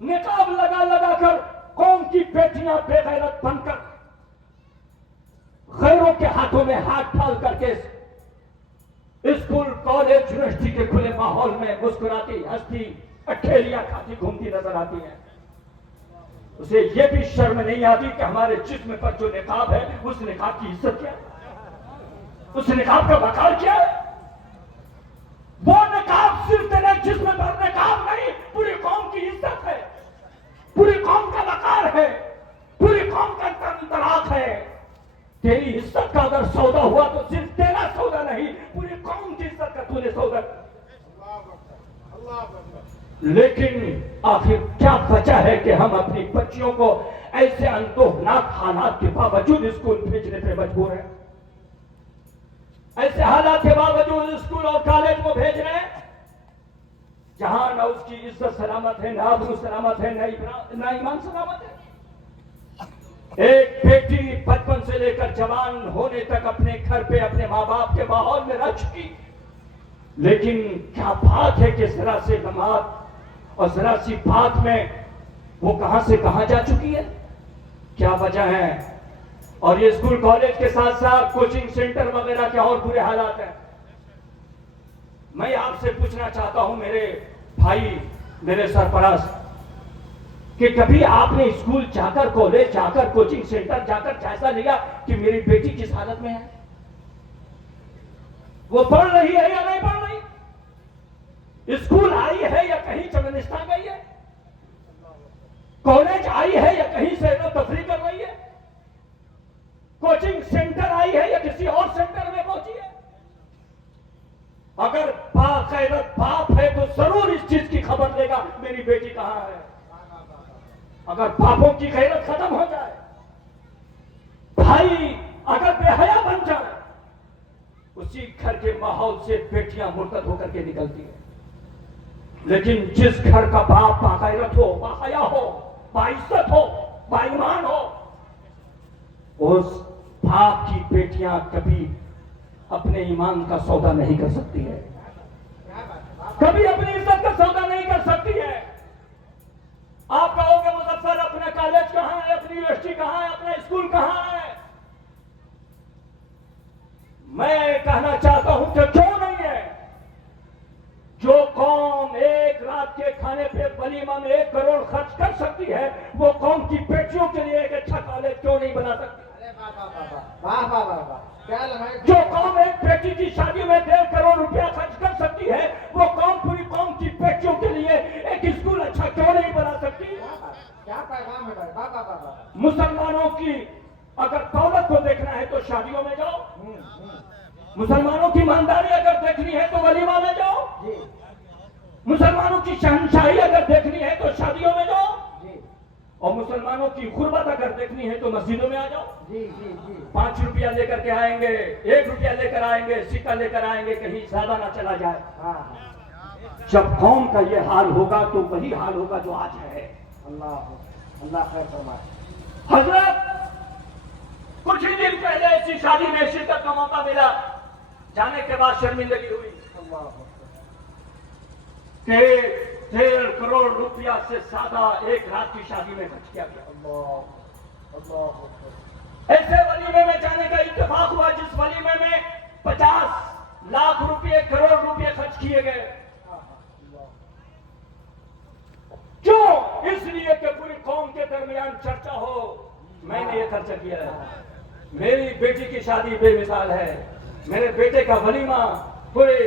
نقاب لگا لگا کر قوم کی بیٹیاں بے غیرت بن کر غیروں کے ہاتھوں میں ہاتھ ڈال کر کے اسکول کالج یونیورسٹی کے کھلے ماحول میں مسکراتی ہنستی اٹھیلیاں کھاتی گھومتی نظر آتی ہیں. اسے یہ بھی شرم نہیں آتی کہ ہمارے جسم پر جو نقاب ہے اس نقاب کی عزت کیا ہے, اس نقاب کا وقار کیا ہے. وہ نقاب صرف تیرے جسم پر نقاب نہیں, پوری قوم کی عزت ہے, پوری قوم کا وقار ہے, پوری قوم کا تنطراق ہے. تیری عزت کا اگر سودا ہوا تو صرف تیرا سودا نہیں, پوری قوم کی عزت کا تو نے سودا. لیکن آخر کیا وجہ ہے کہ ہم اپنی بچیوں کو ایسے اندوہناک حالات کے باوجود اسکول بھیجنے پہ مجبور ہیں, ایسے حالات کے باوجود اسکول اور کالج کو بھیج رہے ہیں جہاں نہ اس کی عزت سلامت ہے, نہ آبرو سلامت ہے, نہ ایمان سلامت ہے. ایک بیٹی بچپن سے لے کر جوان ہونے تک اپنے گھر پہ اپنے ماں باپ کے ماحول میں رہ چکی, لیکن کیا بات ہے کہ ذرا سے نماز اور ذرا سی بات میں وہ کہاں سے کہاں جا چکی ہے. کیا وجہ ہے؟ اور یہ اسکول کالج کے ساتھ ساتھ کوچنگ سینٹر وغیرہ کے اور برے حالات ہیں. میں آپ سے پوچھنا چاہتا ہوں میرے بھائی, میرے سرپرست, کہ کبھی آپ نے اسکول جا کر, کالج جا کر, کوچنگ سینٹر جا کر جائزہ لیا کہ میری بیٹی کس حالت میں ہے, وہ پڑھ رہی ہے یا نہیں پڑھ رہی, اسکول آئی ہے یا کہیں چمنستان گئی ہے, کالج آئی ہے یا کہیں سیر و تفریح کر رہی ہے, کوچنگ سینٹر آئی ہے یا کسی اور سینٹر میں پہنچی ہے. اگر باغیرت باپ ہے تو ضرور اس چیز کی خبر لے گا میری بیٹی کہاں ہے. اگر باپوں کی غیرت ختم ہو جائے, بھائی اگر بے حیا بن جائے, اسی گھر کے ماحول سے بیٹیاں مرتد ہو کر کے نکلتی ہیں. لیکن جس گھر کا باپ باغیرت ہو, باحیا ہو, باعزت ہو, باایمان ہو, اس باپ کی بیٹیاں کبھی اپنے ایمان کا سودا نہیں کر سکتی ہے, کبھی اپنی عزت کا سودا نہیں کر سکتی ہے. آپ کہو گے مظفر اپنا کالج کہاں ہے, اپنی یونیورسٹی کہاں ہے, اپنا اسکول کہاں ہے. میں کہنا چاہتا ہوں کہ کیوں نہیں ہے. جو قوم ایک رات کے کھانے پہ ولیمہ میں 1 کروڑ خرچ کر سکتی ہے, وہ قوم کی بیٹیوں کے لیے ایک اچھا کالج کیوں نہیں بنا سکتی. جو قوم ایک بیٹی کی شادی میں 1.5 کروڑ روپیہ خرچ کر سکتی ہے, وہ قوم پوری قوم کی بیٹیوں کے لیے ایک اسکول اچھا کیوں نہیں بنا سکتی. مسلمانوں کی اگر دولت کو دیکھنا ہے تو شادیوں میں جاؤ, مسلمانوں کی ایمانداری اگر دیکھنی ہے تو ولیمہ میں جاؤ, مسلمانوں کی شہنشاہی اگر دیکھنی ہے تو شادیوں میں جاؤ, اور مسلمانوں کی غربت اگر دیکھنی ہے تو مسجدوں میں آ جاؤ. 5 روپیہ لے کر کے آئیں گے, 1 روپیہ لے کر آئیں گے, سکہ لے کر آئیں گے, کہیں زیادہ نہ چلا جائے. جب قوم کا یہ حال ہوگا تو وہی حال ہوگا جو آج ہے. اللہ خیر فرمائے. حضرت کچھ ہی دن پہلے ایسی شادی میں شرکت کا موقع ملا, جانے کے بعد شرمندگی ہوئی کہ 1.5 کروڑ روپیہ سے زیادہ ایک رات کی شادی میں خرچ کیا گیا. ایسے ولیمے میں جانے کا اتفاق ہوا جس ولیمے میں 50 لاکھ روپے, کروڑ روپے خرچ کیے گئے. کیوں؟ اس لیے کہ پوری قوم کے درمیان چرچا ہو میں نے یہ خرچہ کیا ہے, میری بیٹی کی شادی بے مثال ہے, میرے بیٹے کا ولیمہ پورے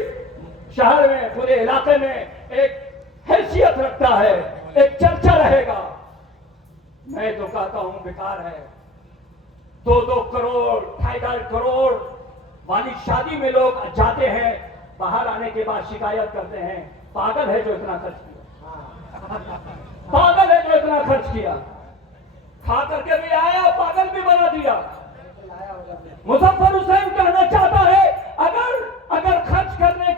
شہر میں, پورے علاقے میں ایک حیثیت رکھتا ہے, ایک چرچا رہے گا. میں تو کہتا ہوں بیکار ہے. 2 کروڑ 2.5 کروڑ والی شادی میں لوگ جاتے ہیں, باہر آنے کے بعد شکایت کرتے ہیں پاگل ہے جو اتنا خرچ کیا, پاگل ہے جو اتنا خرچ کیا, کھا کر کے بھی آیا, پاگل بھی بنا دیا. مظفر حسین کہنا چاہتا ہے اگر خرچ کرنے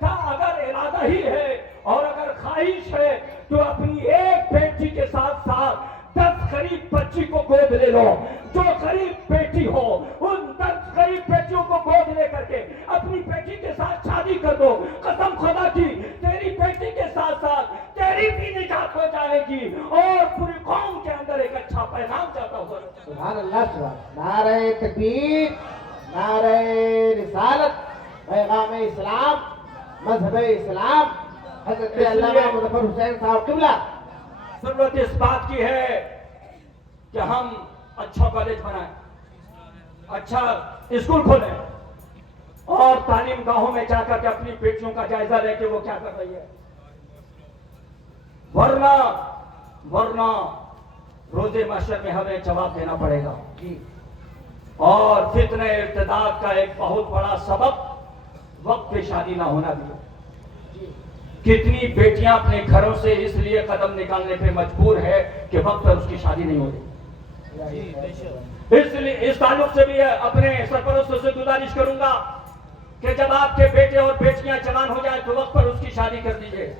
کا اگر ارادہ ہی ہے اور اگر خواہش ہے تو اپنی ایک بیٹی کے ساتھ ساتھ 10 غریب بچی کو گود لے لو. جو غریب بیٹی ہو ان 10 غریب بیٹیوں کو گود لے کر کے اپنی بیٹی کے ساتھ شادی کر دو. قسم خدا کی تیری بیٹی کے ساتھ ساتھ تیری غریبی نجات ہو جائے گی اور پوری قوم کے اندر ایک اچھا پیغام جاتا ہوگا۔ سبحان اللہ، سبحان نعرہ تکبیر، نعرہ رسالت، پیغام اسلام، مذہب اسلام، حضرت علامہ مظفر حسین صاحب قبلہ۔ ضرورت اس بات کی ہے کہ ہم اچھا کالج بنائیں، اچھا اسکول کھولیں اور تعلیم گاہوں میں جا کر کے اپنی بیٹیوں کا جائزہ لے کے وہ کیا کر رہی ہے، ورنہ روز محشر میں ہمیں جواب دینا پڑے گا۔ اور فتنہ ارتداد کا ایک بہت بڑا سبب وقت پہ شادی نہ ہونا بھی ہے۔ کتنی بیٹیاں اپنے گھروں سے اس لیے قدم نکالنے پہ مجبور ہے کہ وقت پر اس کی شادی نہیں ہو رہی۔ اس لیے اس تعلق سے بھی اپنے سرپرستوں سے گزارش کروں گا کہ جب آپ کے بیٹے اور بیٹیاں جوان ہو جائیں تو وقت پر اس کی شادی کر دیجئے،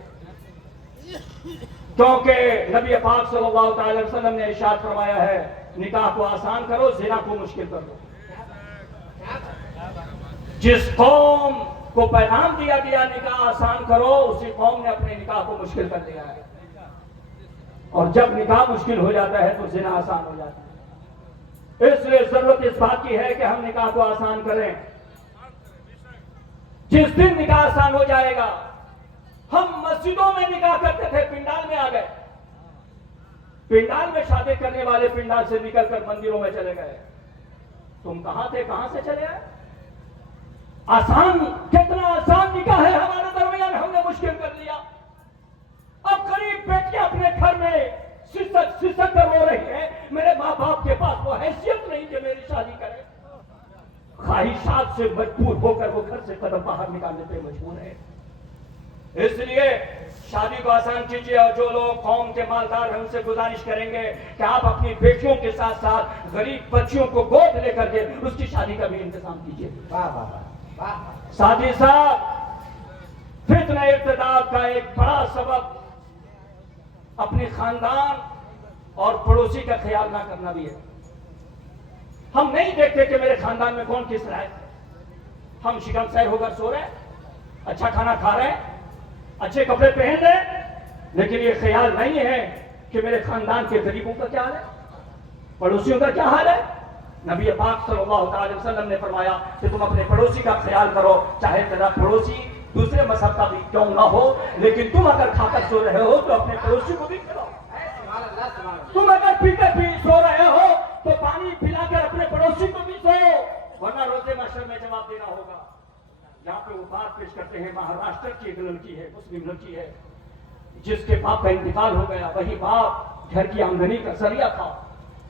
کیونکہ نبی پاک صلی اللہ تعالی وسلم نے ارشاد فرمایا ہے نکاح کو آسان کرو، زنا کو مشکل کر دو۔ جس قوم کو پیغام دیا گیا نکاح آسان کرو، اسی قوم نے اپنے نکاح کو مشکل کر دیا ہے، اور جب نکاح مشکل ہو جاتا ہے تو زنا آسان ہو جاتا ہے۔ اس لیے ضرورت اس بات کی ہے کہ ہم نکاح کو آسان کریں۔ جس دن نکاح آسان ہو جائے گا، ہم مسجدوں میں نکاح کرتے تھے، پنڈال میں آ گئے، پنڈال میں شادی کرنے والے پنڈال سے نکل کر مندروں میں چلے گئے۔ تم کہاں تھے، کہاں سے چلے آئے؟ آسان، کتنا آسان نکاح ہے ہمارے درمیان، ہم نے مشکل کر لیا۔ اب غریب بیٹیاں اپنے گھر میں سسک کر رو رہی ہیں، میرے ماں باپ کے پاس وہ حیثیت نہیں کہ میری شادی کرے۔ خواہشات سے مجبور ہو کر وہ گھر سے قدم باہر نکالنے پہ مجبور ہے۔ اس لیے شادی کو آسان کیجیے، اور جو لوگ قوم کے مالدار ہیں ان سے گزارش کریں گے کہ آپ اپنی بیٹیوں کے ساتھ ساتھ غریب بچیوں کو گود لے کر کے اس کی شادی کا بھی انتظام کیجیے۔ ساتھ ہی ساتھ فتنہ ارتداد کا ایک بڑا سبب اپنے خاندان اور پڑوسی کا خیال نہ کرنا بھی ہے۔ ہم نہیں دیکھتے کہ میرے خاندان میں کون کس رہا ہے۔ ہم شکم سیر ہو کر سو رہے ہیں، اچھا کھانا کھا رہے ہیں، اچھے کپڑے پہن رہے ہیں، لیکن یہ خیال نہیں ہے کہ میرے خاندان کے غریبوں کا کیا حال ہے، پڑوسیوں کا کیا حال ہے۔ نبی پاک صلی اللہ تعالی وسلم نے فرمایا کہ تم اپنے پڑوسی کا خیال کرو، چاہے تیرا پڑوسی دوسرے مذہب کا بھی کیوں نہ ہو، لیکن تم اگر کھا کر سو رہے ہو تو اپنے پڑوسی کو بھی کھلاؤ۔ تم اگر پی کر بھی سو رہے ہو تو پانی پلا کر اپنے پڑوسی کو بھی سو، ورنہ روزے محشر میں جواب دینا ہوگا۔ یہاں پہ وہ بات پیش کرتے ہیں، مہاراشٹر کی ایک لڑکی ہے، مسلم لڑکی ہے، جس کے باپ کا انتقال ہو گیا۔ وہی باپ گھر کی آمدنی کا ذریعہ تھا۔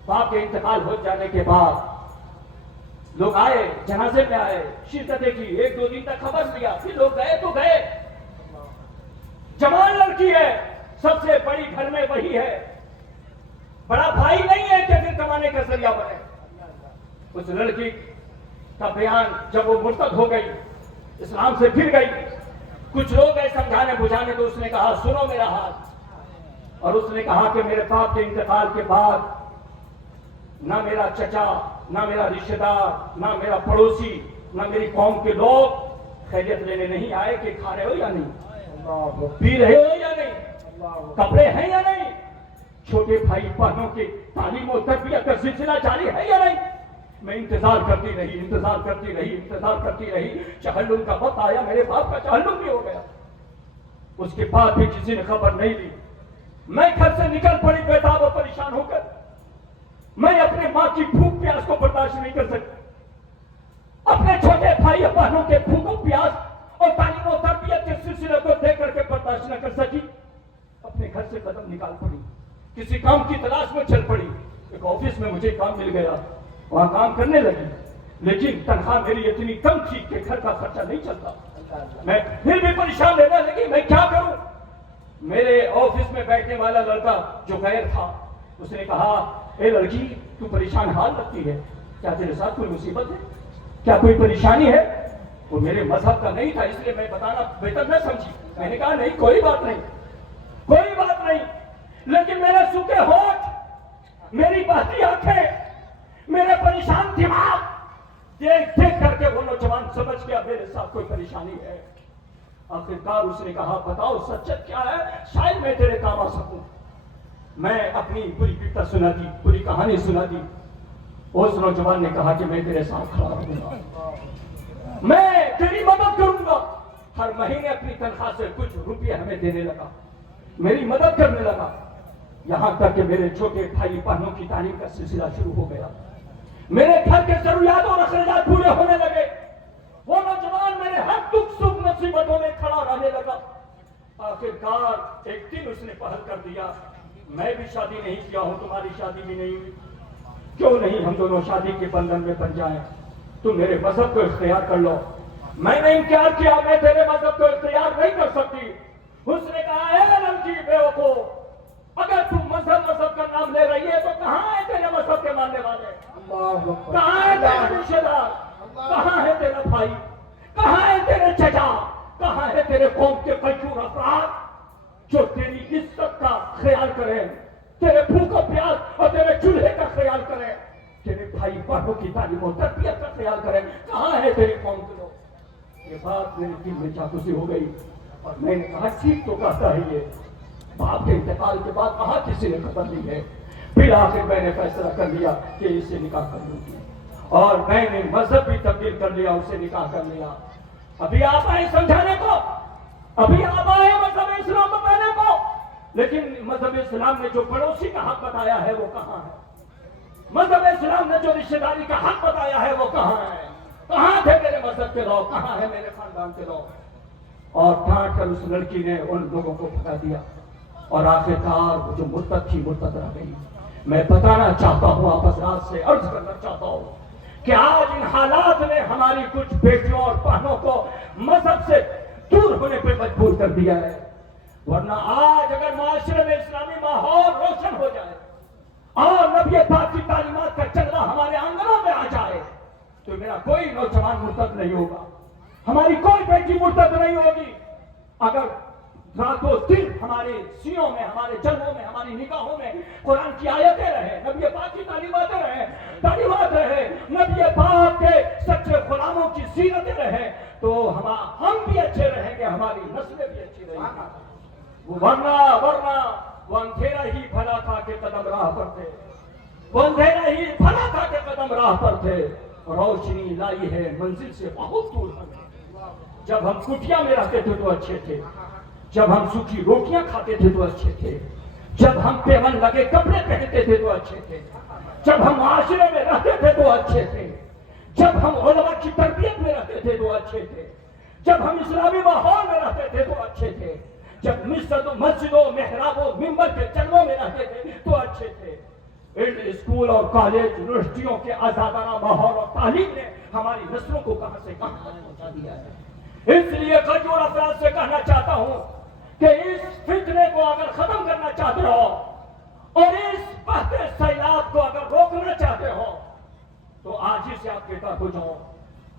باپ کے انتقال ہو جانے کے بعد لوگ آئے، جنازے میں آئے، شرکتیں کی، ایک دو دن تک خبر لیا، پھر لوگ گئے تو گئے۔ جوان لڑکی ہے، سب سے بڑی گھر میں وہی ہے، بڑا بھائی نہیں ہے کہ پھر کمانے کا ذریعہ بنے۔ اس لڑکی کا بیان جب وہ مرتد ہو گئی، اسلام سے پھر گئی، کچھ لوگ گئے سمجھانے بجھانے تو اس نے کہا سنو میرا ہاتھ، اور اس نے کہا کہ میرے باپ کے انتقال کے بعد نہ میرا چچا، نہ میرا رشتہ دار، نہ میرا پڑوسی، نہ میری قوم کے لوگ خیریت لینے نہیں آئے کہ کھا رہے ہو یا نہیں، پی رہے ہو یا نہیں، کپڑے ہیں یا نہیں، چھوٹے بھائی بہنوں کی تعلیم و تربیت کا سلسلہ جاری ہے یا نہیں۔ میں انتظار کرتی رہی، چہلم کا وقت آیا، میرے باپ کا چہلم بھی ہو گیا، اس کے بعد بھی کسی نے خبر نہیں لی۔ میں گھر سے نکل پڑی بیتاب و پریشان ہو کر، میں اپنے ماں کی بھوک پیاس کو برداشت نہیں کر سکتی، اپنے چھوٹے بھائی بہنوں کے بھوک و پیاس اور تعلیم و تربیت کے سلسلے کو دیکھ کر کے برداشت نہ کر سکی، اپنے گھر سے قدم نکال پڑی، کسی کام کی تلاش میں چل پڑی۔ ایک آفس میں مجھے کام مل گیا، وہاں کام کرنے لگی، لیکن تنخواہ میری اتنی کم تھی کہ گھر کا خرچہ نہیں چلتا۔ میں پھر بھی پریشان رہنے لگی، میں کیا کروں۔ میرے آفس میں بیٹھنے والا لڑکا جو غیر تھا، اس نے کہا اے لڑکی تو پریشان حال لگتی ہے، کیا تیرے ساتھ کوئی مصیبت ہے، کیا کوئی پریشانی ہے؟ وہ میرے مذہب کا نہیں تھا، اس لیے میں بتانا بہتر نہ سمجھی۔ میں نے کہا نہیں، کوئی بات نہیں، لیکن میرے سوکھے ہونٹ، میری بہتی آنکھیں، میرے پریشان دماغ دیکھ کر کے وہ نوجوان سمجھ گیا میرے ساتھ کوئی پریشانی ہے۔ آخرکار اس نے کہا بتاؤ سچت کیا ہے، شاید میں تیرے کام آ سکوں۔ میں اپنی پوری پکچر سنا دی، پوری کہانی سنا دی۔ اس نوجوان نے کہا کہ میں تیرے ساتھ کھڑا رہوں گا، میں تیری مدد کروں گا۔ ہر مہینے اپنی تنخواہ سے کچھ روپیہ ہمیں دینے لگا، میری مدد کرنے لگا، یہاں تک کہ میرے چھوٹے بھائی بہنوں کی تعلیم کا سلسلہ شروع ہو گیا، میرے گھر کے ضروریات اور اخراجات پورے ہونے لگے۔ وہ نوجوان میرے ہر دکھ سکھ مصیبتوں میں کھڑا رہنے لگا۔ آخرکار ایک دن اس نے پہل کر دیا، میں بھی شادی نہیں کیا ہوں، تمہاری شادی بھی نہیں ہوئی، کیوں نہیں ہم دونوں شادی کے بندھن میں بن جائیں، تم میرے مذہب کو اختیار کر لو۔ میں نے انکار کیا، میں تیرے مذہب کو اختیار نہیں کر سکتی۔ اس نے کہا اے لڑکی بیوقوف، اگر تم مذہب کا نام لے رہی ہے تو کہاں ہے تیرے مذہب کے ماننے والے، کہاں ہے تیرے رشتے دار، کہاں ہے تیرا بھائی، کہاں ہے تیرے چچا، کہاں ہے تیرے قوم کے فجور افراد جو تیری عزت کا خیال کریں، تیرے بھوک و پیاس اور تیرے چولہے کا خیال کریں، تیرے بھائی بہنوں کی تعلیم و تربیت کا خیال کریں، کہاں ہے تیری قوم کے لوگ۔ یہ بات میرے دل میں چاقو سی ہو گئی اور میں نے کہا ٹھیک تو کہتا ہے، یہ باپ کے انتقال کے بعد کہاں کسی نے خبر دی ہے۔ پھر آخر میں نے فیصلہ کر لیا کہ اس سے نکاح کر لوں گی، اور میں نے مذہب بھی تبدیل کر لیا، اس سے نکاح کر لیا۔ ابھی آپ آئے سمجھانے کو، ابھی آپ آئے مذہب اسلام کو پہنے کو، لیکن مذہب اسلام نے جو پڑوسی کا حق بتایا ہے وہ کہاں ہے؟ مذہب اسلام نے جو رشتہ داری کا حق بتایا ہے وہ کہاں ہے؟ کہاں تھے میرے مذہب کے لوگ، کہاں ہے میرے خاندان کے لوگ؟ اور ڈانٹ کر اس لڑکی نے ان لوگوں کو بھگا دیا، اور آخرکار وہ جو مرتد تھی مرتد رہ گئی۔ میں بتانا چاہتا ہوں، آپ حضرات سے عرض کرنا چاہتا ہوں کہ آج ان حالات نے ہماری کچھ بیٹیوں اور بہنوں کو مذہب سے دور ہونے پہ مجبور کر دیا ہے، ورنہ آج اگر معاشرے میں اسلامی ماحول روشن ہو جائے اور نبی پاک کی تعلیمات کا چلنا ہمارے آنگنوں میں آ جائے تو میرا کوئی نوجوان مرتد نہیں ہوگا، ہماری کوئی بیٹی مرتد نہیں ہوگی۔ اگر رات و دن ہمارے سینوں میں، ہمارے جلووں میں، ہماری نگاہوں میں قرآن کی آیتیں رہے، نبی پاک کی تعلیماتیں رہے، تعلیمات رہے، نبی پاک کے سچے غلاموں کی سیرتیں رہے، تو ہم بھی اچھے رہیں گے، ہماری نسلیں بھی اچھی رہیں گی۔ ورنہ وہ اندھیرا ہی بھلا تھا کہ قدم راہ پر تھے، وہ اندھیرا ہی بھلا تھا کہ قدم راہ پر تھے، روشنی لائی ہے منزل سے بہت دور ہمیں۔ جب ہم کٹیا میں رہتے تھے تو اچھے تھے، جب ہم سوکھی روٹیاں کھاتے تھے تو اچھے تھے، جب ہم پیون لگے کپڑے پہنتے تھے تو اچھے تھے، جب ہم معاشرے میں رہتے تھے تو اچھے تھے، جب ہم علماء کی تربیت میں رہتے تھے تو اچھے تھے، جب ہم اسلامی ماحول میں رہتے تھے تو اچھے تھے، جب مسجدوں محرابوں ممبر کے جلووں میں رہتے تھے تو اچھے تھے۔ اسکول اور کالج یونیورسٹیوں کے آزادانہ ماحول اور تعلیم نے ہماری نسلوں کو کہاں سے کہاں تک پہنچا دیا ہے۔ اس لیے کجور افراد سے کہنا چاہتا ہوں کہ اس فتنے کو اگر ختم کرنا چاہتے ہو اور اس بہتے سیلاب کو اگر روکنا چاہتے ہو تو آج ہی سے آپ بیدار ہو جاؤ،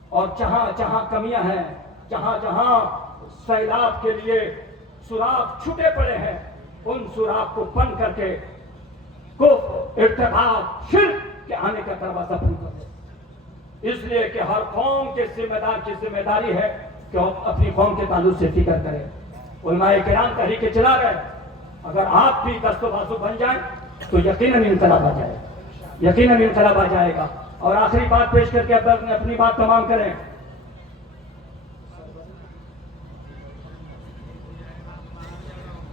اور جہاں جہاں کمیاں ہیں، جہاں جہاں سیلاب کے لیے سوراخ چھٹے پڑے ہیں، ان سوراخ کو بند کر کے کفر، ارتداد، شرک کے آنے کا دروازہ بند کر دو۔ اس لیے کہ ہر قوم کے ذمہ دار کی ذمہ داری ہے کہ وہ اپنی قوم کے تعلق سے فکر کرے۔ علماء کرام تحریک چلا گئے، اگر آپ بھی دست و بازو بن جائیں تو یقیناً انقلاب آ جائے گا، یقیناً انقلاب آ جائے گا۔ اور آخری بات پیش کر کے اب اپنی بات تمام کریں۔